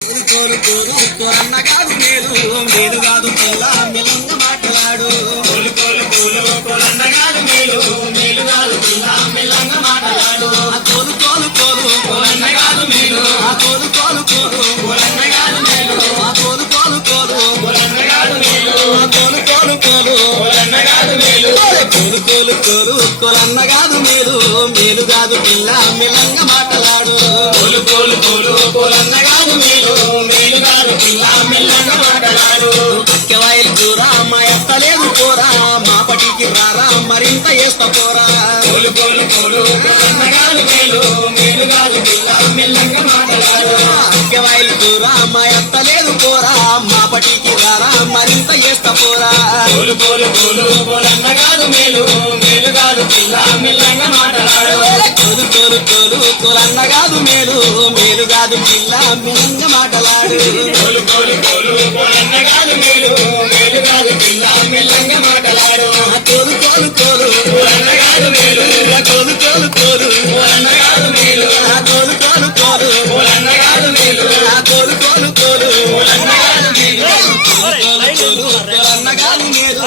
కోరు కోరు కోరన్న కాదు మేలు మేలు కాదు పిల్ల మెల్లంగ మాట్లాడు కోలు కోలు కోలు కోరన్న కాదు మేలు మేలు కాదు పిల్ల మెల్లంగ మాట్లాడు కోలు కోలు కోలు కోరన్న కాదు మేలు కోలు కోలు కోలు కోరన్న కాదు మేలు కోలు కోలు కోలు కోరన్న కాదు మేలు కోలు కోలు కోలు కోరన్న కాదు మేలు కోలు కోలు కోలు కోరన్న కాదు మేలు మేలు కాదు పిల్ల మెల్లంగ మాట్లాడు కోలు కోలు కోలు కోరన్న కాదు మేలు మేలు కాదు పిల్ల మెల్లంగ మాట్లాడు కక్కెవాయిలు కూరా మా ఎత్తలేదు పోరా మా పటికి రారా మరింత వేస్తా పోరా కోలు కోలు కోలు కోరన్న కాదు మేలు మేలు కాదు పిల్ల మెల్లంగ మాట్లాడు కక్కెవాయిలు కూరా మా ఎత్తలేదు పోరా మా పటికి రారా మరింత వేస్తా పోరా కోలు కోలు కోలు కోరన్న కాదు మేలు మేలు కాదు పిల్ల మెల్లంగ మాట్లాడు కోలు కోలు కోలు కోరన్న కాదు మేలు మేలు కాదు పిల్ల మెల్లంగ మాట్లాడు కోలు కోలు కోలు కోరన్న కాదు మేలు మేలు కాదు పిల్ల మెల్లంగ మాట్లాడు కోలు కోలు కోలు కోరన్న కాదు మేలు కోలు కోలు కోలు కోరన్న కాదు మేలు కోలు కోలు కోలు కోరన్న కాదు మేలు కోలు కోలు కోలు కోరన్న కాదు మేలు కోలు కోలు కోలు కోరన్న కాదు మేలు